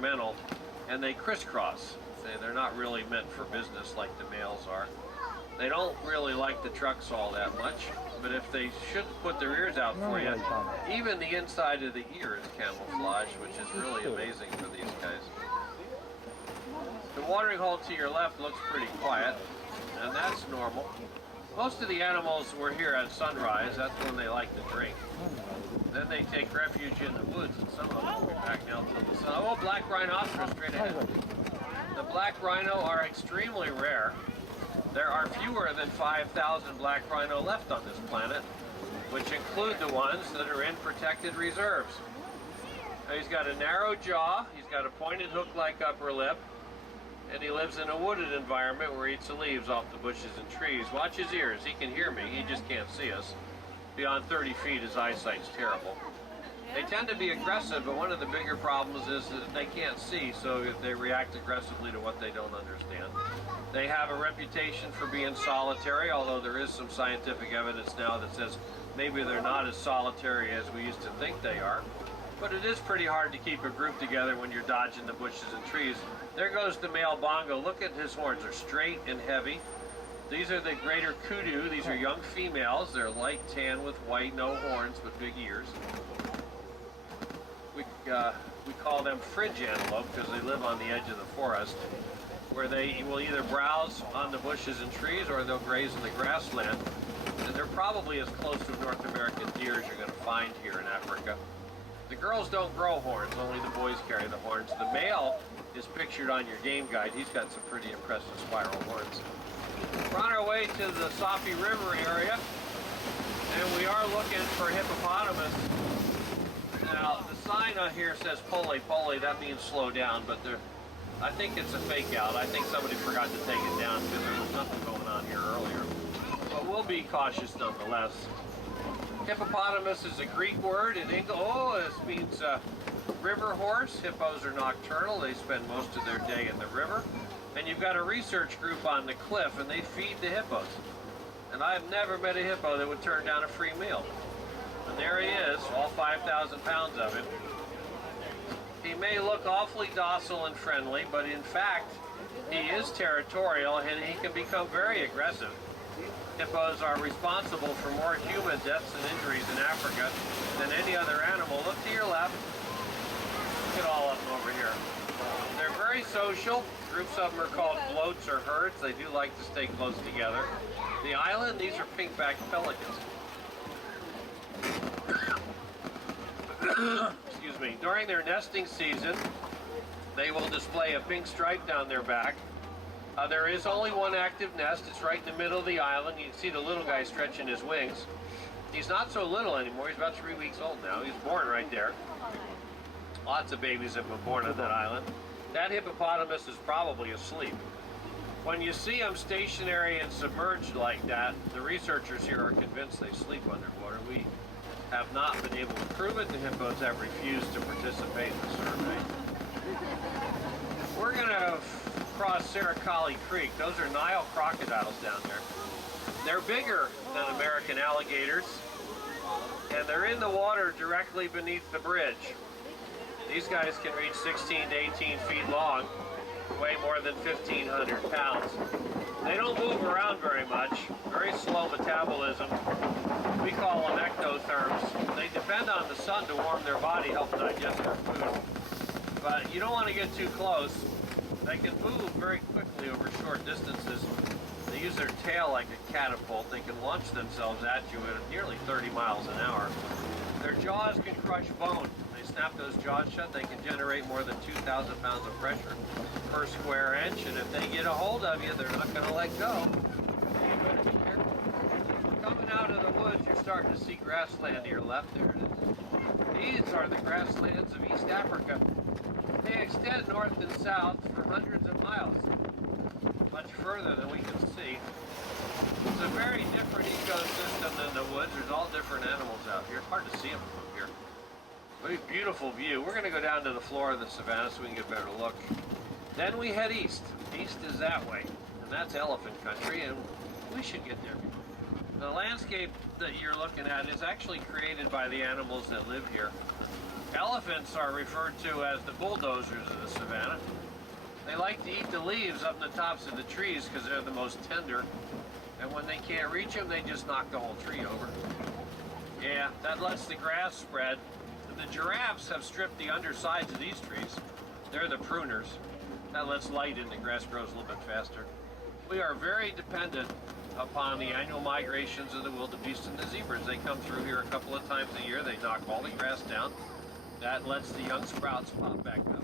ornamental, and they crisscross. They're not really meant for business like the males are. They don't really like the trucks all that much, but if they should put their ears out for you, even the inside of the ear is camouflage, which is really amazing for these guys. The watering hole to your left looks pretty quiet, and that's normal. Most of the animals were here at sunrise. That's when they like to drink. Then they take refuge in the woods, and some of them will be back now till the sun. Oh, black rhinoceros straight ahead. The black rhino are extremely rare. There are fewer than 5,000 black rhino left on this planet, which include the ones that are in protected reserves. Now, he's got a narrow jaw, he's got a pointed hook-like upper lip, and he lives in a wooded environment where he eats the leaves off the bushes and trees. Watch his ears. He can hear me. He just can't see us. Beyond 30 feet, his eyesight's terrible. They tend to be aggressive, but one of the bigger problems is that they can't see, so they react aggressively to what they don't understand. They have a reputation for being solitary, although there is some scientific evidence now that says maybe they're not as solitary as we used to think they are. But it is pretty hard to keep a group together when you're dodging the bushes and trees. There goes the male bongo. Look at his horns. They're straight and heavy. These are the greater kudu. These are young females. They're light tan with white, no horns, but big ears. We call them fringe antelope because they live on the edge of the forest, where they will either browse on the bushes and trees or they'll graze in the grassland. And they're probably as close to North American deer as you're going to find here in Africa. The girls don't grow horns, only the boys carry the horns. The male is pictured on your game guide. He's got some pretty impressive spiral horns. We're on our way to the Safi River area, and we are looking for hippopotamus. Now, the sign on here says pole, pole. That means slow down, but I think it's a fake out. I think somebody forgot to take it down because there was nothing going on here earlier. But we'll be cautious nonetheless. Hippopotamus is a Greek word in English. Oh, this means river horse. Hippos are nocturnal. They spend most of their day in the river. And you've got a research group on the cliff, and they feed the hippos. And I've never met a hippo that would turn down a free meal. And there he is, all 5,000 pounds of him. He may look awfully docile and friendly, but in fact, he is territorial and he can become very aggressive. Hippos are responsible for more human deaths and injuries in Africa than any other animal. Look to your left. Look at all of them over here. They're very social. Groups of them are called floats or herds. They do like to stay close together. The island, these are pink-backed pelicans. Excuse me. During their nesting season, they will display a pink stripe down their back. There is only one active nest. It's right in the middle of the island. You can see the little guy stretching his wings. He's not so little anymore. He's about 3 weeks old now. He's born right there. Lots of babies have been born on that island. That hippopotamus is probably asleep. When you see them stationary and submerged like that, the researchers here are convinced they sleep underwater. We have not been able to prove it. The hippos have refused to participate in the survey. We're going to cross Serikali Creek. Those are Nile crocodiles down there. They're bigger than American alligators, and they're in the water directly beneath the bridge. These guys can reach 16 to 18 feet long, weigh more than 1,500 pounds. They don't move around very much, very slow metabolism. We call them ectotherms. They depend on the sun to warm their body, help digest their food. But you don't want to get too close. They can move very quickly over short distances. They use their tail like a catapult. They can launch themselves at you at nearly 30 miles an hour. Their jaws can crush bone. They snap those jaws shut, they can generate more than 2,000 pounds of pressure per square inch, and if they get a hold of you, they're not going to let go. You better be careful. Coming out of the woods, you're starting to see grassland to your left. There it is. These are the grasslands of East Africa. They extend north and south for hundreds of miles, much further than we can see. It's a very different ecosystem than the woods. There's all different animals out here. It's hard to see them from here. Very beautiful view. We're going to go down to the floor of the savannah so we can get a better look. Then we head east. East is that way, and that's elephant country, and we should get there. The landscape that you're looking at is actually created by the animals that live here. Elephants are referred to as the bulldozers of the savannah. They like to eat the leaves up in the tops of the trees because they're the most tender. And when they can't reach them, they just knock the whole tree over. Yeah, that lets the grass spread. The giraffes have stripped the undersides of these trees. They're the pruners. That lets light in, the grass grows a little bit faster. We are very dependent upon the annual migrations of the wildebeest and the zebras. They come through here a couple of times a year. They knock all the grass down. That lets the young sprouts pop back up.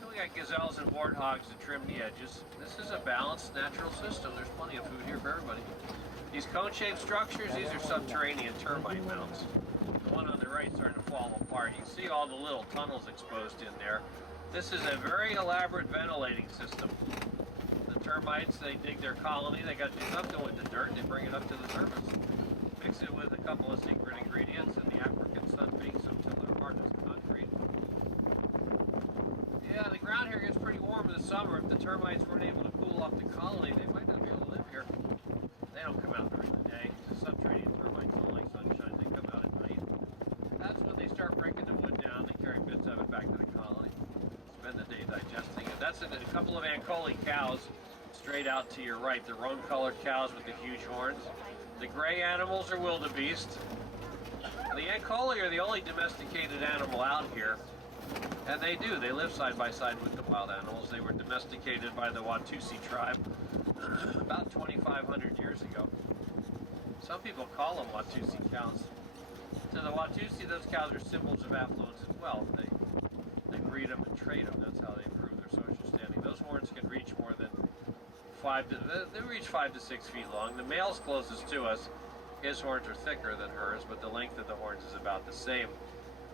And we got gazelles and warthogs to trim the edges. This is a balanced natural system. There's plenty of food here for everybody. These cone-shaped structures, these are subterranean termite mounds. The one on the right is starting to fall apart. You see all the little tunnels exposed in there. This is a very elaborate ventilating system. The termites, they dig their colony. They got to do something with the dirt. They bring it up to the surface. Mix it with a couple of secret ingredients, and the African sunbeams until they're hard as concrete. Yeah, the ground here gets pretty warm in the summer. If the termites weren't able to cool off the colony, they might not be able to live here. They don't come out during the day. The subterranean termites don't like sunshine. They come out at night. That's when they start breaking the wood down. They carry bits of it back to the colony. Spend the day digesting it. That's a couple of Ancoli cows straight out to your right. The roan-colored cows with the huge horns. The gray animals are wildebeest. The Ancoli are the only domesticated animal out here. And they do. They live side by side with the wild animals. They were domesticated by the Watusi tribe about 2,500 years ago. Some people call them Watusi cows. To the Watusi, those cows are symbols of affluence and wealth. They breed them and trade them. That's how they improve their social standing. Those horns can reach more than they reach 5 to 6 feet long. The male's closest to us, his horns are thicker than hers, but the length of the horns is about the same.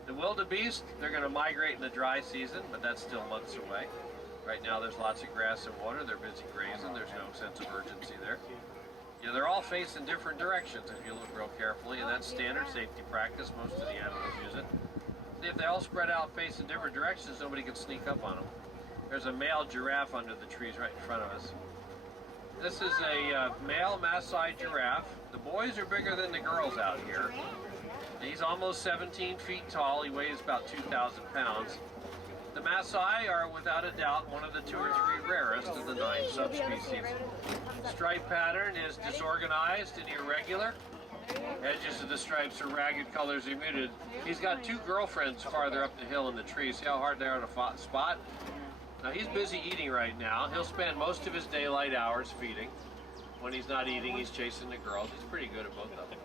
The wildebeest, they're going to migrate in the dry season, but that's still months away. Right now there's lots of grass and water. They're busy grazing. There's no sense of urgency there. Yeah, they're all facing different directions if you look real carefully, and that's standard safety practice. Most of the animals use it. If they all spread out facing different directions, nobody can sneak up on them. There's a male giraffe under the trees right in front of us. This is a male Maasai giraffe. The boys are bigger than the girls out here. He's almost 17 feet tall. He weighs about 2,000 pounds. The Maasai are without a doubt one of the 2 or 3 rarest of the 9 subspecies. Stripe pattern is disorganized and irregular. Edges of the stripes are ragged, colors are muted. He's got 2 girlfriends farther up the hill in the trees. See how hard they are to spot? Now he's busy eating right now. He'll spend most of his daylight hours feeding. When he's not eating, he's chasing the girls. He's pretty good at both of them.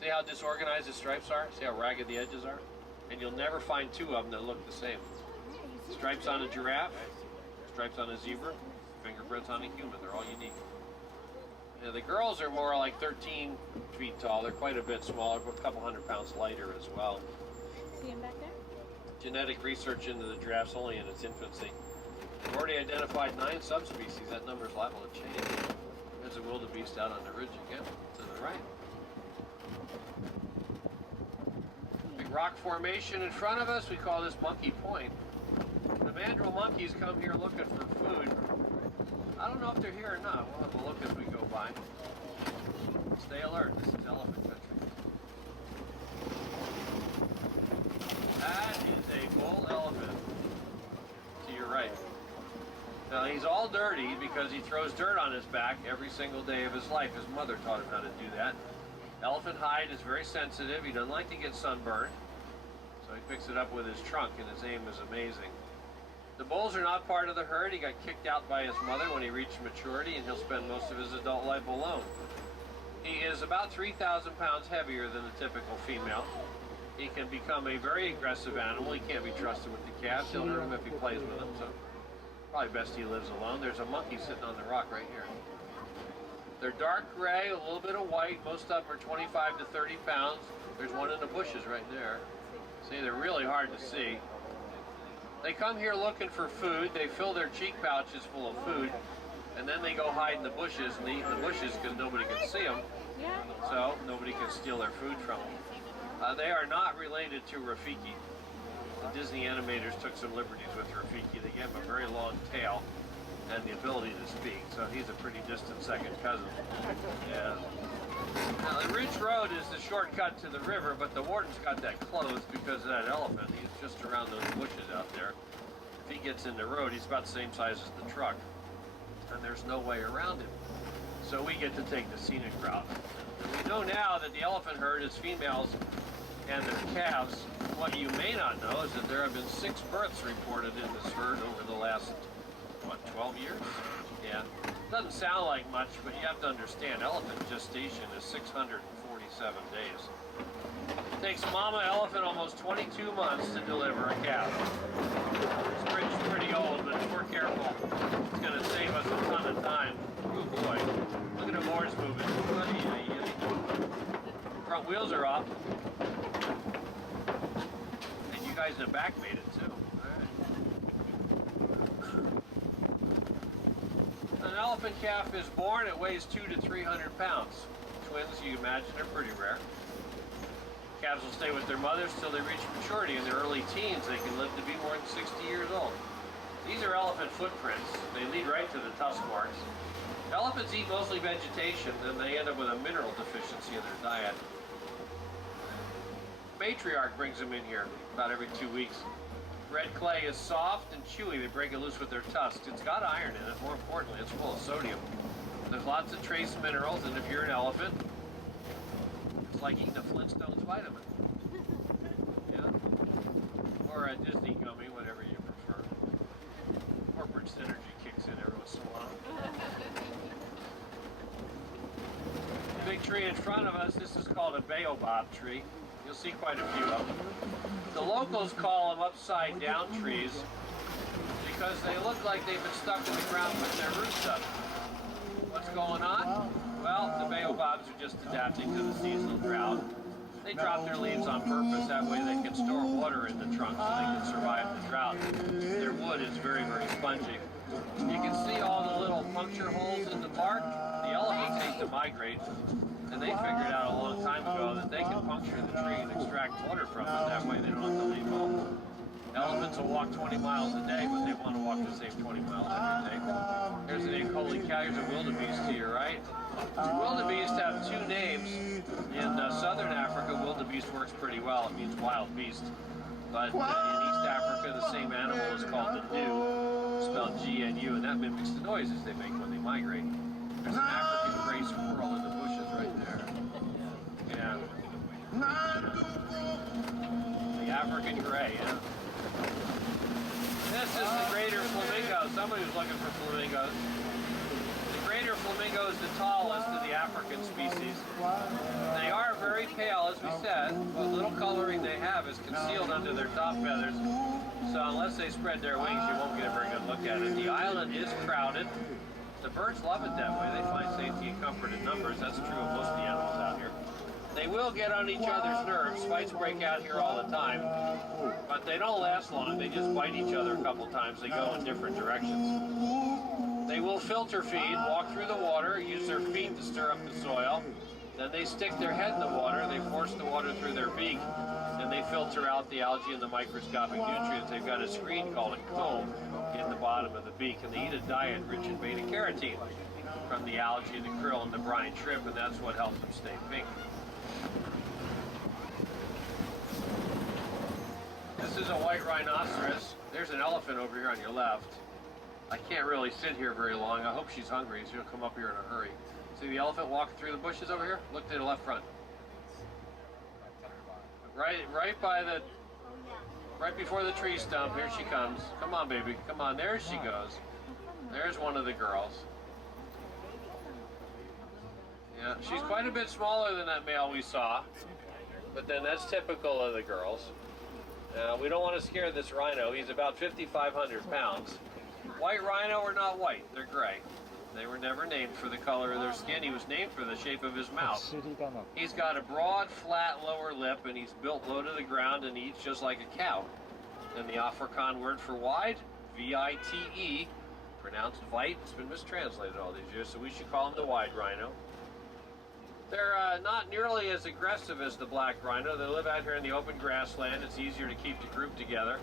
See how disorganized the stripes are? See how ragged the edges are? And you'll never find 2 of them that look the same. Stripes on a giraffe, stripes on a zebra, fingerprints on a human. They're all unique. Yeah, the girls are more like 13 feet tall. They're quite a bit smaller, but a couple 100 pounds lighter as well. See him back there? Genetic research into the giraffe's only in its infancy. We've already identified 9 subspecies. That number is liable to change. There's a wildebeest out on the ridge again, to the right. Big rock formation in front of us. We call this Monkey Point. The mandrill monkeys come here looking for food. I don't know if they're here or not. We'll have a look as we go by. Stay alert. This is elephant country. That is a bull elephant to your right. Now he's all dirty because he throws dirt on his back every single day of his life. His mother taught him how to do that. Elephant hide is very sensitive. He doesn't like to get sunburned. So he picks it up with his trunk, and his aim is amazing. The bulls are not part of the herd. He got kicked out by his mother when he reached maturity, and he'll spend most of his adult life alone. He is about 3,000 pounds heavier than the typical female. He can become a very aggressive animal. He can't be trusted with the calves. He'll hurt him if he plays with them, so probably best he lives alone. There's a monkey sitting on the rock right here. They're dark gray, a little bit of white. Most of them are 25 to 30 pounds. There's one in the bushes right there. See, they're really hard to see. They come here looking for food. They fill their cheek pouches full of food, and then they go hide in the bushes, and they eat in the bushes because nobody can see them. So nobody can steal their food from them. They are not related to Rafiki. The Disney animators took some liberties with Rafiki. They gave him a very long tail and the ability to speak, so he's a pretty distant second cousin. Yeah. Now, the Ridge Road is the shortcut to the river, but the warden's got that closed because of that elephant. He's just around those bushes out there. If he gets in the road, he's about the same size as the truck, and there's no way around him. So we get to take the scenic route. And we know now that the elephant herd is females and their calves. What you may not know is that there have been 6 births reported in this herd over the last, 12 years? Yeah. Doesn't sound like much, but you have to understand, elephant gestation is 647 days. It takes mama elephant almost 22 months to deliver a calf. This bridge is pretty old, but if we're careful, it's going to save us a ton of time. Oh boy, look at the boards moving. Front wheels are off. And you guys in the back made it too. An elephant calf is born, it weighs 200 to 300 pounds. Twins, you imagine, are pretty rare. Calves will stay with their mothers till they reach maturity. In their early teens, they can live to be more than 60 years old. These are elephant footprints. They lead right to the tusk marks. Elephants eat mostly vegetation, and they end up with a mineral deficiency in their diet. Matriarch brings them in here about every 2 weeks. Red clay is soft and chewy. They break it loose with their tusks. It's got iron in it. More importantly, it's full of sodium. There's lots of trace minerals, and if you're an elephant, it's like eating a Flintstones vitamin. Yeah. Or a Disney gummy, whatever you prefer. Corporate synergy kicks in every once in a while. The big tree in front of us, this is called a baobab tree. You'll see quite a few of them. The locals call them upside down trees because they look like they've been stuck in the ground with their roots up. What's going on? Well, the baobabs are just adapting to the seasonal drought. They drop their leaves on purpose, that way they can store water in the trunk so they can survive the drought. Their wood is very, very spongy. You can see all the little puncture holes in the bark. The elephants hate to migrate. And they figured out a long time ago that they can puncture the tree and extract water from it. That way they don't have to leave home. Elephants will walk 20 miles a day, but they want to walk the same 20 miles every day. There's an holy cow, here's a wildebeest to your right. Wildebeest have 2 names. In southern Africa, wildebeest works pretty well. It means wild beast. But in East Africa, the same animal is called the gnu, spelled G-N-U, and that mimics the noises they make when they migrate. There's an African gray squirrel in the bushes right there. Yeah. The African gray, yeah. This is the greater flamingo. Somebody was looking for flamingos. The greater flamingo is the tallest of the African species. They are very pale, as we said. What little coloring they have is concealed under their top feathers. So unless they spread their wings, you won't get a very good look at it. The island is crowded. The birds love it that way. They find safety and comfort in numbers. That's true of most of the animals out here. They will get on each other's nerves. Fights break out here all the time. But they don't last long. They just bite each other a couple times. They go in different directions. They will filter feed, walk through the water, use their feet to stir up the soil. Then they stick their head in the water. They force the water through their beak. And they filter out the algae and the microscopic nutrients. They've got a screen called a comb in the bottom of the beak, and they eat a diet rich in beta-carotene from the algae, the krill, and the brine shrimp, and that's what helps them stay pink. This is a white rhinoceros. There's an elephant over here on your left. I can't really sit here very long. I hope she's hungry, so she'll come up here in a hurry. See the elephant walking through the bushes over here? Look to the left front. Right before the tree stump, here she comes. Come on, baby, come on, there she goes. There's one of the girls. Yeah, she's quite a bit smaller than that male we saw, but then that's typical of the girls. We don't want to scare this rhino. He's about 5,500 pounds. White rhino are not white, they're gray. They were never named for the color of their skin. He was named for the shape of his mouth. He's got a broad, flat lower lip, and he's built low to the ground and eats just like a cow. And the Afrikaans word for wide, V-I-T-E, pronounced vite, it's been mistranslated all these years, so we should call him the wide rhino. They're not nearly as aggressive as the black rhino. They live out here in the open grassland. It's easier to keep the group together.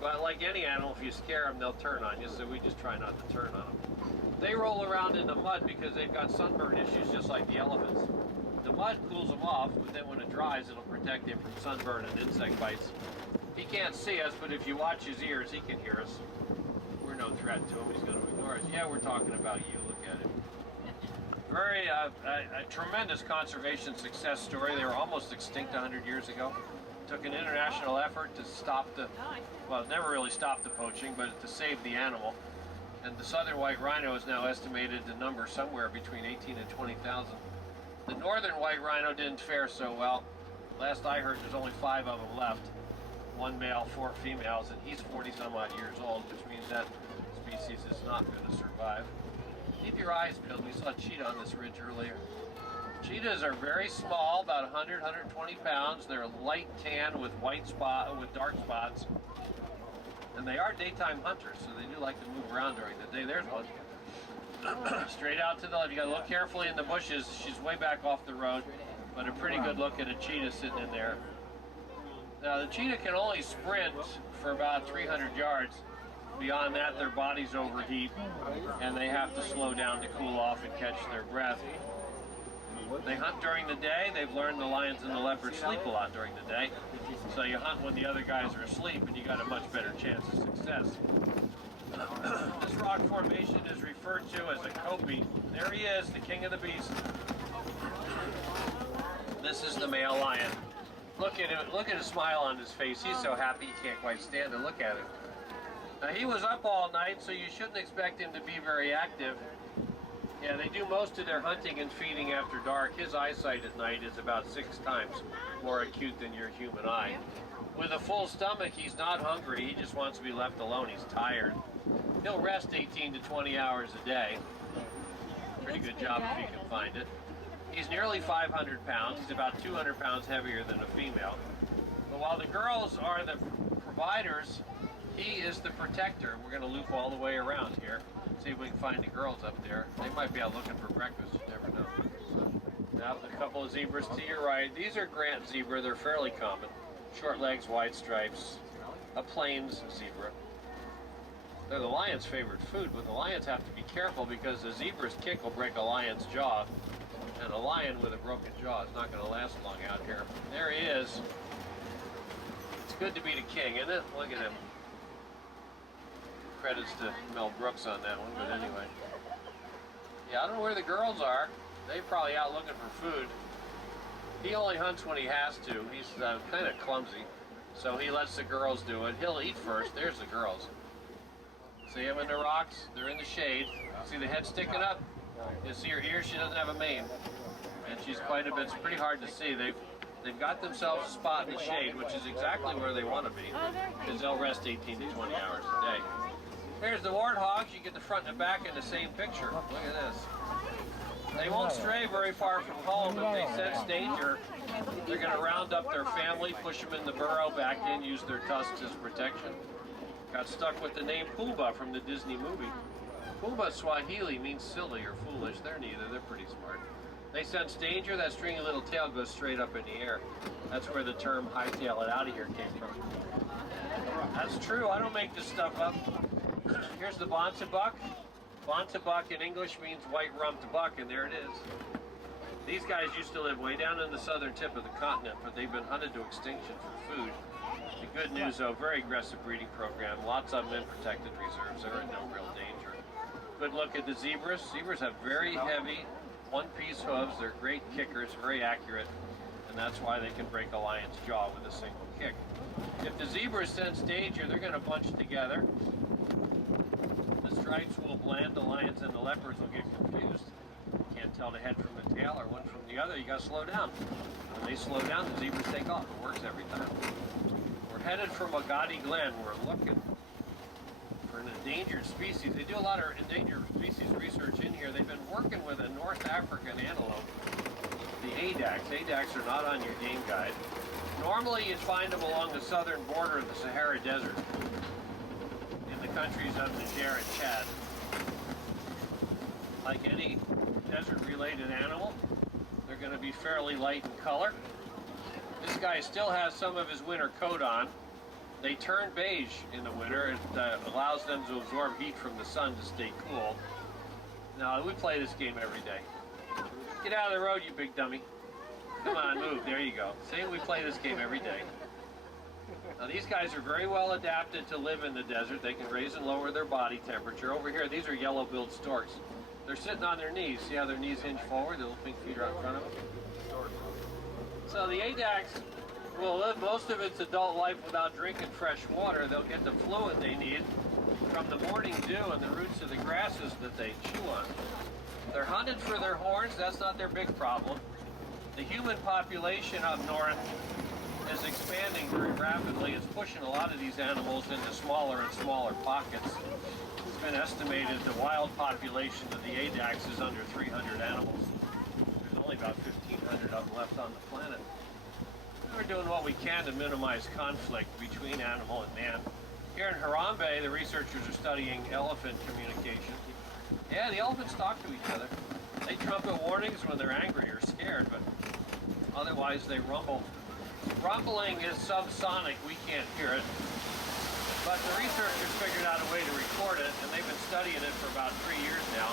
But like any animal, if you scare them, they'll turn on you, so we just try not to turn on them. They roll around in the mud because they've got sunburn issues just like the elephants. The mud cools him off, but then when it dries, it'll protect him from sunburn and insect bites. He can't see us, but if you watch his ears, he can hear us. We're no threat to him. He's going to ignore us. Yeah, we're talking about you. Look at him. Very, a tremendous conservation success story. They were almost extinct 100 years ago. Took an international effort to stop the, well, never really stopped the poaching, but to save the animal. And the southern white rhino is now estimated to number somewhere between 18 and 20,000. The northern white rhino didn't fare so well. Last I heard, there's only 5 of them left. 1 male, 4 females, and he's 40 some odd years old, which means that species is not going to survive. Keep your eyes peeled. We saw a cheetah on this ridge earlier. Cheetahs are very small, about 100, 120 pounds. They're light tan with with dark spots. And they are daytime hunters, so they do like to move around during the day. There's one. Straight out to the left. You gotta look carefully in the bushes. She's way back off the road, but a pretty good look at a cheetah sitting in there. Now the cheetah can only sprint for about 300 yards. Beyond that, their bodies overheat, and they have to slow down to cool off and catch their breath. They hunt during the day. They've learned the lions and the leopards sleep a lot during the day. So you hunt when the other guys are asleep, and you got a much better chance of success. This rock formation is referred to as a kopie. There he is, the king of the beast. This is the male lion. Look at him. Look at his smile on his face. He's so happy he can't quite stand to look at him. Now, he was up all night, so you shouldn't expect him to be very active. Yeah, they do most of their hunting and feeding after dark. His eyesight at night is about 6 times more acute than your human eye. With a full stomach, he's not hungry. He just wants to be left alone. He's tired. He'll rest 18 to 20 hours a day. Pretty good job if you can find it. He's nearly 500 pounds. He's about 200 pounds heavier than a female. But while the girls are the providers, he is the protector. We're going to loop all the way around here. See if we can find the girls up there. They might be out looking for breakfast. You never know. Now, a couple of zebras to your right. These are Grant zebra. They're fairly common. Short legs, wide stripes. A plains zebra. They're the lion's favorite food, but the lions have to be careful because the zebra's kick will break a lion's jaw. And a lion with a broken jaw is not going to last long out here. There he is. It's good to be the king, isn't it? Look at him. Credits to Mel Brooks on that one, but anyway. Yeah, I don't know where the girls are. They're probably out looking for food. He only hunts when he has to. He's kind of clumsy, so he lets the girls do it. He'll eat first. There's the girls. See them in the rocks? They're in the shade. See the head sticking up? You see her ears? She doesn't have a mane, and she's quite a bit. It's pretty hard to see. They've got themselves a spot in the shade, which is exactly where they want to be, because they'll rest 18 to 20 hours a day. Here's the warthogs. You get the front and the back in the same picture. Look at this. They won't stray very far from home. If they sense danger, they're going to round up their family, push them in the burrow, back in, use their tusks as protection. Got stuck with the name Pumbaa from the Disney movie. Pumbaa Swahili means silly or foolish. They're neither. They're pretty smart. They sense danger. That stringy little tail goes straight up in the air. That's where the term hightail it out of here came from. That's true. I don't make this stuff up. Here's the Bonta buck. Bonta buck in English means white-rumped buck, and there it is. These guys used to live way down in the southern tip of the continent, but they've been hunted to extinction for food. The good news, though, very aggressive breeding program. Lots of them in protected reserves. They're in no real danger. Good look at the zebras. Zebras have very heavy, one-piece hooves. They're great kickers, very accurate, and that's why they can break a lion's jaw with a single kick. If the zebras sense danger, they're going to bunch together. The stripes will blend. The lions and the leopards will get confused. You can't tell the head from the tail or one from the other. You got to slow down. When they slow down, the zebras take off. It works every time. We're headed for Magadi Glen. We're looking for an endangered species. They do a lot of endangered species research in here. They've been working with a North African antelope, the Adax. Adax are not on your game guide. Normally you'd find them along the southern border of the Sahara Desert, in the countries of Niger and Chad. Like any desert-related animal, they're going to be fairly light in color. This guy still has some of his winter coat on. They turn beige in the winter. It allows them to absorb heat from the sun to stay cool. Now, we play this game every day. Get out of the road, you big dummy. Come on, move. There you go. See, we play this game every day. Now these guys are very well adapted to live in the desert. They can raise and lower their body temperature. Over here, these are yellow-billed storks. They're sitting on their knees. See how their knees hinge forward? Their little pink feet are out in front of them. So the Adax will live most of its adult life without drinking fresh water. They'll get the fluid they need from the morning dew and the roots of the grasses that they chew on. They're hunted for their horns. That's not their big problem. The human population up north is expanding very rapidly. It's pushing a lot of these animals into smaller and smaller pockets. It's been estimated the wild population of the Adax is under 300 animals. There's only about 1,500 of them left on the planet. We're doing what we can to minimize conflict between animal and man. Here in Harambe, the researchers are studying elephant communication. Yeah, the elephants talk to each other. They trumpet warnings when they're angry or scared, but otherwise they rumble. Rumbling is subsonic, we can't hear it. But the researchers figured out a way to record it, and they've been studying it for about 3 years now.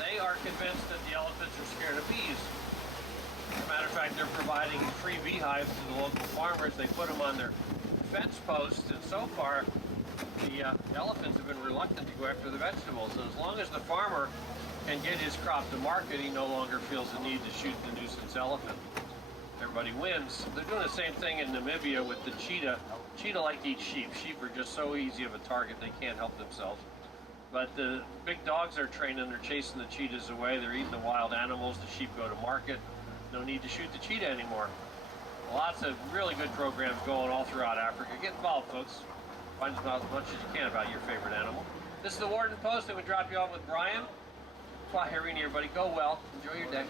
They are convinced that the elephants are scared of bees. As a matter of fact, they're providing free beehives to the local farmers. They put them on their fence posts, and so far, the elephants have been reluctant to go after the vegetables. And as long as the farmer can get his crop to market, he no longer feels the need to shoot the nuisance elephant. Everybody wins. They're doing the same thing in Namibia with the cheetah. Cheetah like to eat sheep. Sheep are just so easy of a target, they can't help themselves. But the big dogs are training, they're chasing the cheetahs away, they're eating the wild animals, the sheep go to market. No need to shoot the cheetah anymore. Lots of really good programs going all throughout Africa. Get involved, folks. Find out as much as you can about your favorite animal. This is the Warden Post. I'm going to drop you off with Brian. Kwaherini, everybody. Go well. Enjoy your day.